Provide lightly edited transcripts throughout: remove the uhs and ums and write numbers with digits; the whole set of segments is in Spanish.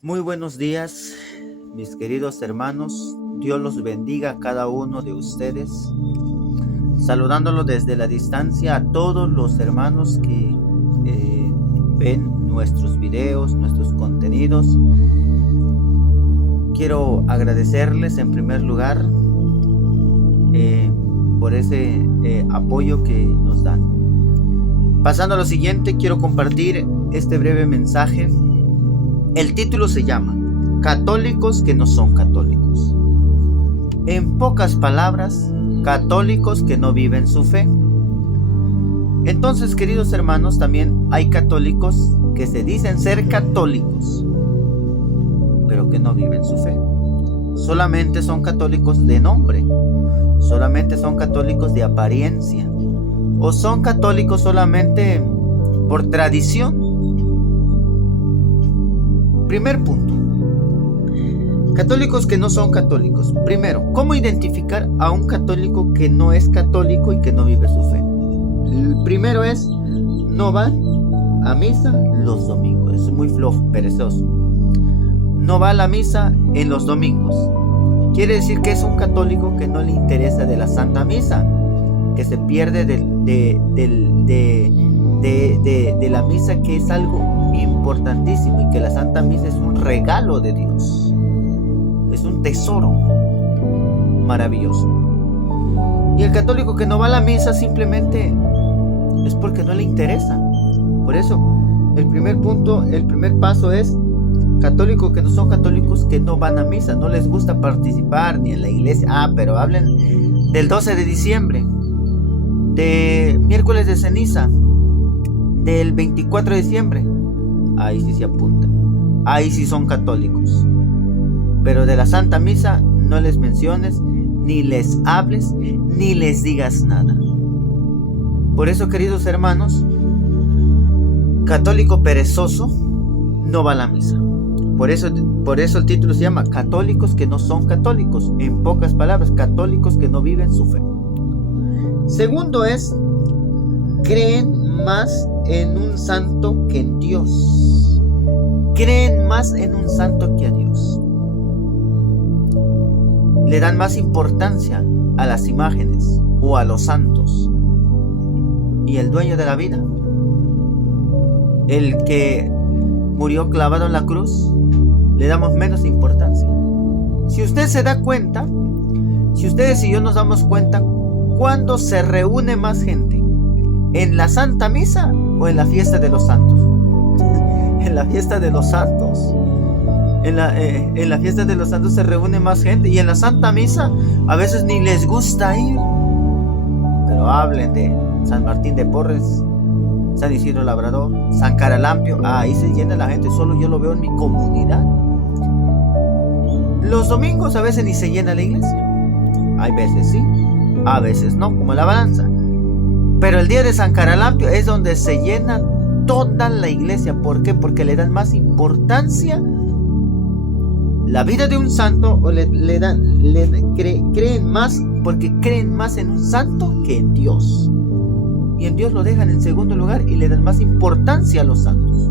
Muy buenos días, mis queridos hermanos. Dios los bendiga a cada uno de ustedes. Saludándolo desde la distancia a todos los hermanos que ven nuestros videos, nuestros contenidos. Quiero agradecerles en primer lugar por ese apoyo que nos dan. Pasando a lo siguiente, quiero compartir este breve mensaje. El título se llama Católicos que no son católicos. En pocas palabras, católicos que no viven su fe. Entonces, queridos hermanos, también hay católicos que se dicen ser católicos, pero que no viven su fe. Solamente son católicos de nombre, solamente son católicos de apariencia, o son católicos solamente por tradición. Primer punto. Católicos que no son católicos. Primero, ¿cómo identificar a un católico que no es católico y que no vive su fe? El primero es, no va a misa los domingos. Es muy flojo, perezoso. No va a la misa en los domingos. Quiere decir que es un católico que no le interesa de la Santa Misa, que se pierde de la misa, que es algo importantísimo, y que la Santa Misa es un regalo de Dios, es un tesoro maravilloso. Y el católico que no va a la misa simplemente es porque no le interesa. Por eso el primer punto, el primer paso es católicos que no son católicos, que no van a misa, no les gusta participar ni en la iglesia. Pero hablen del 12 de diciembre, de miércoles de ceniza, del 24 de diciembre. Ahí sí se apuntan, ahí sí son católicos. Pero de la Santa Misa no les menciones, ni les hables, ni les digas nada. Por eso, queridos hermanos, católico perezoso no va a la misa. Por eso el título se llama Católicos que no son católicos. En pocas palabras, católicos que no viven su fe. Segundo es, creen más en un santo que en Dios. Creen más en un santo que a Dios. Le dan más importancia a las imágenes o a los santos. Y el dueño de la vida, el que murió clavado en la cruz, le damos menos importancia. Si usted se da cuenta, si ustedes y yo nos damos cuenta, ¿cuándo se reúne más gente? ¿En la Santa Misa o en la fiesta de los santos? En la fiesta de los santos. En la fiesta de los santos se reúne más gente. Y en la Santa Misa a veces ni les gusta ir. Pero hablen de San Martín de Porres, San Isidro Labrador, San Caralampio. Ahí se llena la gente. Solo yo lo veo en mi comunidad. Los domingos a veces ni se llena la iglesia. Hay veces sí, a veces no, como la balanza. Pero el día de San Caralampio es donde se llena toda la iglesia. ¿Por qué? Porque le dan más importancia la vida de un santo, o creen más, porque creen más en un santo que en Dios. Y en Dios lo dejan en segundo lugar y le dan más importancia a los santos.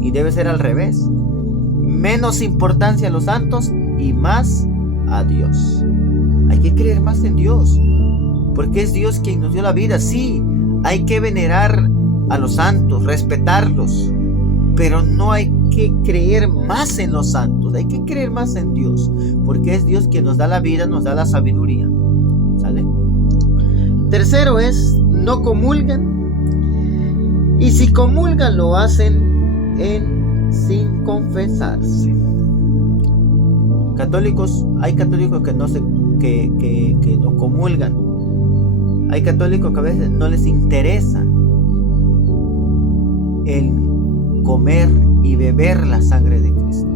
Y debe ser al revés. Menos importancia a los santos y más a Dios. Hay que creer más en Dios, porque es Dios quien nos dio la vida. Sí, hay que venerar a los santos, respetarlos, pero no hay que creer más en los santos. Hay que creer más en Dios, porque es Dios quien nos da la vida, nos da la sabiduría. ¿Sale? Tercero es, no comulgan, y si comulgan lo hacen sin confesarse. Católicos, hay católicos que no comulgan. Hay católicos que a veces no les interesa el comer y beber la sangre de Cristo.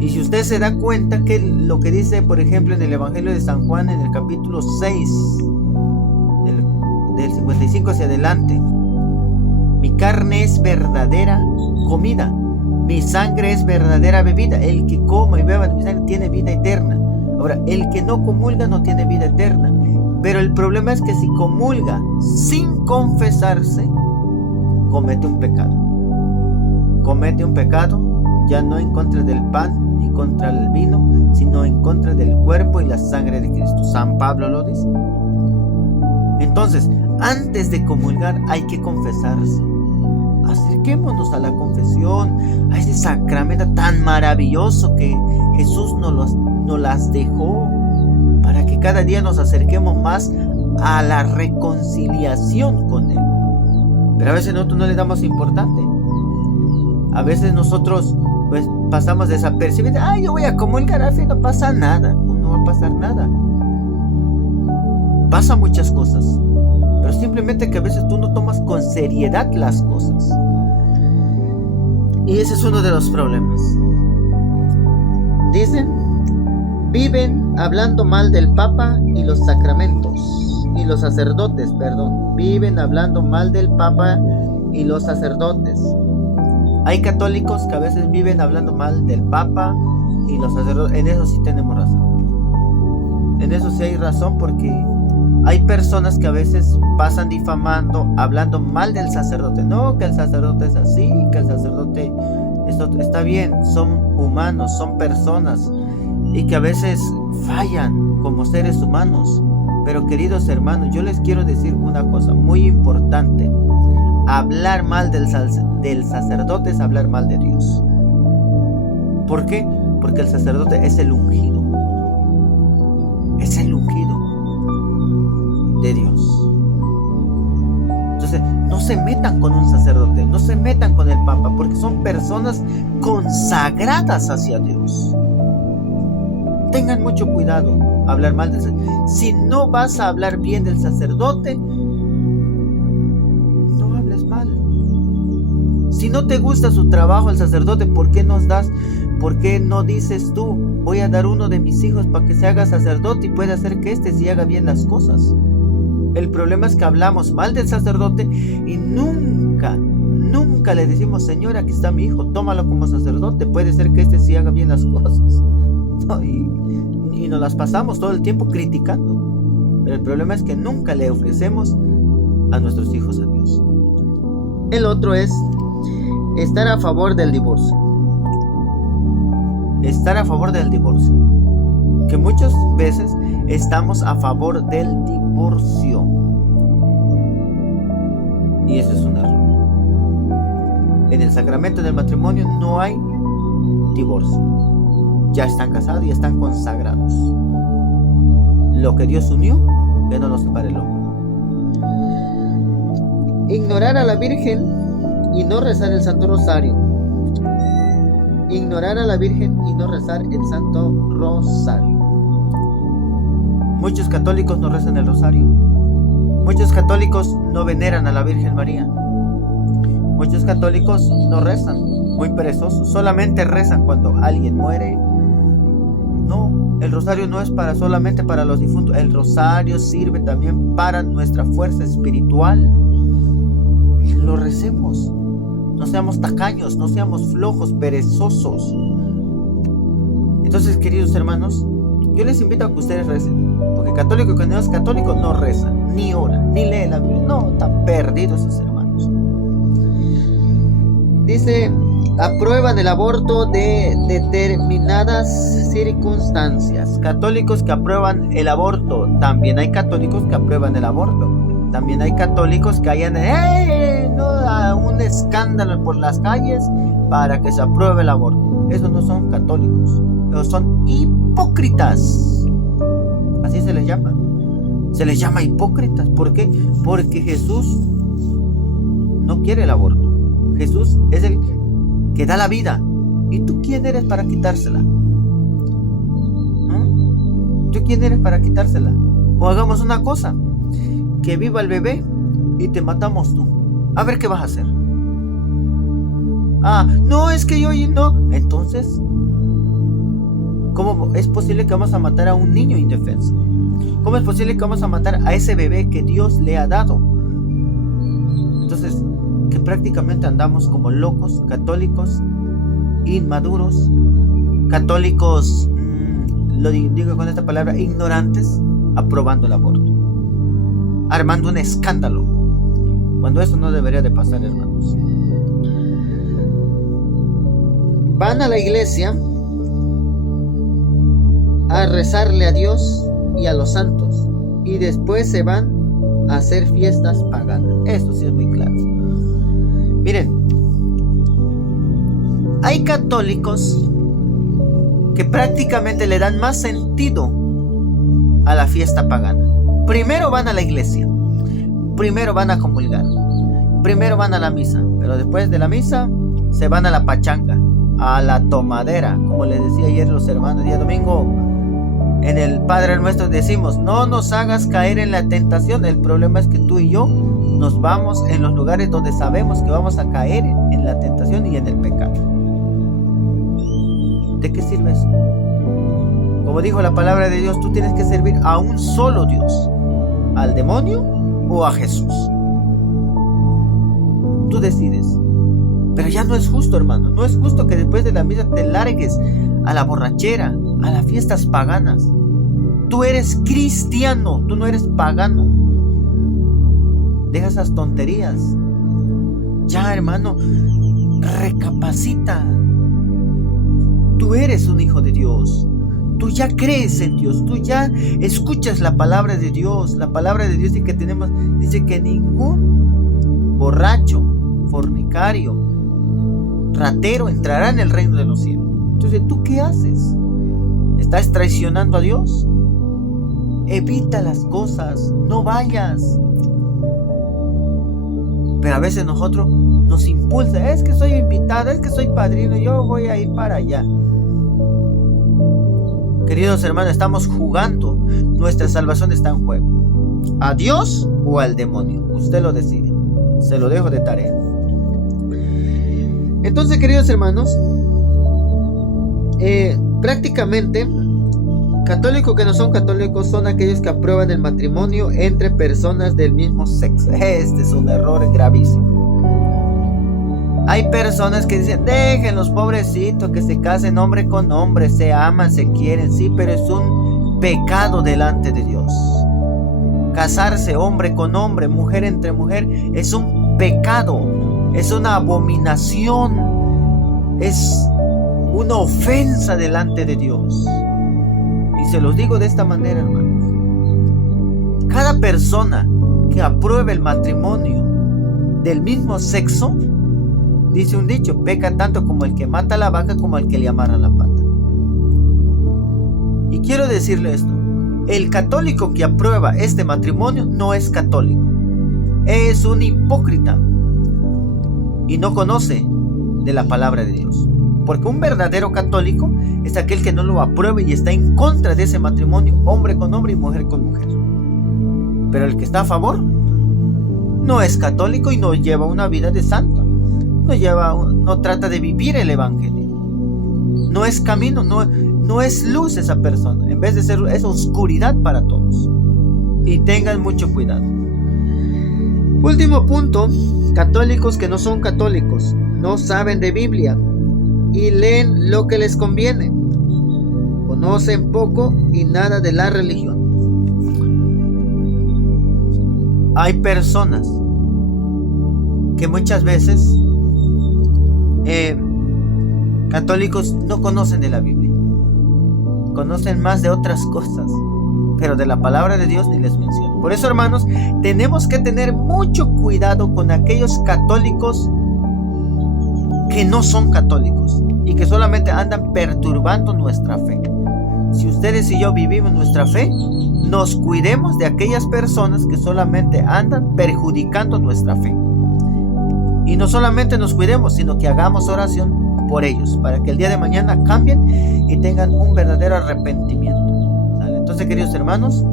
Y si usted se da cuenta que lo que dice, por ejemplo, en el Evangelio de San Juan, en el capítulo 6, del 55 hacia adelante: mi carne es verdadera comida, mi sangre es verdadera bebida. El que coma y beba de mi sangre tiene vida eterna. Ahora, el que no comulga no tiene vida eterna. Pero el problema es que si comulga sin confesarse, comete un pecado. ya no en contra del pan ni contra el vino, sino en contra del cuerpo y la sangre de Cristo. San Pablo lo dice. Entonces, antes de comulgar hay que confesarse. Acerquémonos a la confesión, a ese sacramento tan maravilloso que Jesús nos las dejó, para que cada día nos acerquemos más a la reconciliación con Él. Pero a veces nosotros no le damos importancia. A veces nosotros pues pasamos desapercibidos. Yo voy a comulgar, al fin no pasa nada. No va a pasar nada. Pasan muchas cosas, pero simplemente que a veces tú no tomas con seriedad las cosas. Y ese es uno de los problemas. Dicen, viven hablando mal del Papa y los sacramentos, y los sacerdotes, viven hablando mal del Papa y los sacerdotes. Hay católicos que a veces viven hablando mal del Papa y los sacerdotes. En eso sí tenemos razón. En eso sí hay razón, porque hay personas que a veces pasan difamando, hablando mal del sacerdote. No, que el sacerdote es así, que el sacerdote... Esto está bien, son humanos, son personas, y que a veces fallan como seres humanos. Pero queridos hermanos, yo les quiero decir una cosa muy importante. Hablar mal del sacerdote es hablar mal de Dios. ¿Por qué? Porque el sacerdote es el ungido. Es el ungido de Dios. Entonces, no se metan con un sacerdote, no se metan con el Papa, porque son personas consagradas hacia Dios. Tengan mucho cuidado hablar mal del sacerdote. Si no vas a hablar bien del sacerdote, no hables mal. Si no te gusta su trabajo, el sacerdote, ¿por qué no dices tú, voy a dar uno de mis hijos para que se haga sacerdote y pueda hacer que sí haga bien las cosas? El problema es que hablamos mal del sacerdote y nunca le decimos, Señor, aquí está mi hijo, tómalo como sacerdote, puede ser que sí haga bien las cosas. No, y nos las pasamos todo el tiempo criticando. Pero el problema es que nunca le ofrecemos a nuestros hijos a Dios. El otro es estar a favor del divorcio. Estar a favor del divorcio. Que muchas veces estamos a favor del divorcio. Y eso es un error. En el sacramento del matrimonio no hay divorcio. Ya están casados y están consagrados. Lo que Dios unió, que no lo separe el hombre. Ignorar a la Virgen y no rezar el Santo Rosario. Ignorar a la Virgen y no rezar el Santo Rosario. Muchos católicos no rezan el rosario. Muchos católicos no veneran a la Virgen María. Muchos católicos no rezan, muy perezosos. Solamente rezan cuando alguien muere. No, el rosario no es solamente para los difuntos. El rosario sirve también para nuestra fuerza espiritual. Lo recemos. No seamos tacaños, no seamos flojos, perezosos. Entonces, queridos hermanos, yo les invito a que ustedes recen. Porque católico que no es católico no reza, ni ora, ni lee la Biblia. No, están perdidos esos hermanos. Dice, aprueban el aborto de determinadas circunstancias. Católicos que aprueban el aborto. También hay católicos que aprueban el aborto. También hay católicos que hayan un escándalo por las calles para que se apruebe el aborto. Esos no son católicos, esos son hipócritas. Así se les llama. Se les llama hipócritas. ¿Por qué? Porque Jesús no quiere el aborto. Jesús es el que da la vida. ¿Y tú quién eres para quitársela? ¿Tú quién eres para quitársela? O hagamos una cosa, que viva el bebé y te matamos tú. A ver qué vas a hacer. No, es que yo no. Entonces, ¿cómo es posible que vamos a matar a un niño indefenso? ¿Cómo es posible que vamos a matar a ese bebé que Dios le ha dado? Entonces, que prácticamente andamos como locos, católicos inmaduros, católicos, lo digo con esta palabra, ignorantes, aprobando el aborto, armando un escándalo, cuando eso no debería de pasar, hermanos. van a la iglesia a rezarle a Dios y a los santos, y después se van a hacer fiestas paganas. Esto sí es muy claro. Miren, hay católicos que prácticamente le dan más sentido a la fiesta pagana. Primero van a la iglesia, primero van a comulgar, primero van a la misa, pero después de la misa se van a la pachanga, a la tomadera, como les decía ayer los hermanos, día domingo en el Padre Nuestro decimos: no nos hagas caer en la tentación. El problema es que tú y yo nos vamos en los lugares donde sabemos que vamos a caer en la tentación y en el pecado. ¿De qué sirve eso? Como dijo la palabra de Dios, tú tienes que servir a un solo Dios, al demonio o a Jesús. Tú decides. Pero ya no es justo, hermano. No es justo que después de la misa te largues a la borrachera, a las fiestas paganas. Tú eres cristiano, tú no eres pagano. Deja esas tonterías. Ya, hermano, recapacita. Tú eres un hijo de Dios. Tú ya crees en Dios. Tú ya escuchas la palabra de Dios. La palabra de Dios dice que ningún borracho, fornicario, ratero entrará en el reino de los cielos. Entonces, ¿tú qué haces? ¿Estás traicionando a Dios? Evita las cosas, no vayas. Pero a veces nosotros nos impulsa: es que soy invitado, es que soy padrino, yo voy a ir para allá. Queridos hermanos, estamos jugando. Nuestra salvación está en juego. ¿A Dios o al demonio? Usted lo decide. Se lo dejo de tarea. Entonces, queridos hermanos, prácticamente católicos que no son católicos son aquellos que aprueban el matrimonio entre personas del mismo sexo. Este es un error gravísimo. Hay personas que dicen: dejen los pobrecitos que se casen hombre con hombre, se aman, se quieren. Sí, pero es un pecado delante de Dios. Casarse hombre con hombre, mujer entre mujer, es un pecado, es una abominación, es una ofensa delante de Dios. Y se los digo de esta manera, hermanos. Cada persona que apruebe el matrimonio del mismo sexo, dice un dicho, peca tanto como el que mata a la vaca como el que le amarra la pata. Y quiero decirle esto: el católico que aprueba este matrimonio no es católico, es un hipócrita y no conoce de la palabra de Dios. Porque un verdadero católico es aquel que no lo apruebe y está en contra de ese matrimonio, hombre con hombre y mujer con mujer. Pero el que está a favor no es católico y no lleva una vida de santo, no trata de vivir el evangelio, no es camino, no es luz esa persona. En vez de ser, es oscuridad para todos. Y tengan mucho cuidado. Último punto: católicos que no son católicos, no saben de Biblia y leen lo que les conviene. Conocen poco y nada de la religión. Hay personas que muchas veces, católicos, no conocen de la Biblia. Conocen más de otras cosas, pero de la palabra de Dios ni les menciono. Por eso, hermanos, tenemos que tener mucho cuidado con aquellos católicos que no son católicos y que solamente andan perturbando nuestra fe. Si ustedes y yo vivimos nuestra fe, nos cuidemos de aquellas personas que solamente andan perjudicando nuestra fe. Y no solamente nos cuidemos, sino que hagamos oración por ellos, para que el día de mañana cambien y tengan un verdadero arrepentimiento. ¿Sale? Entonces, queridos hermanos,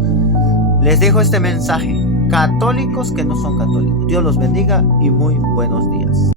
les dejo este mensaje: católicos que no son católicos. Dios los bendiga y muy buenos días.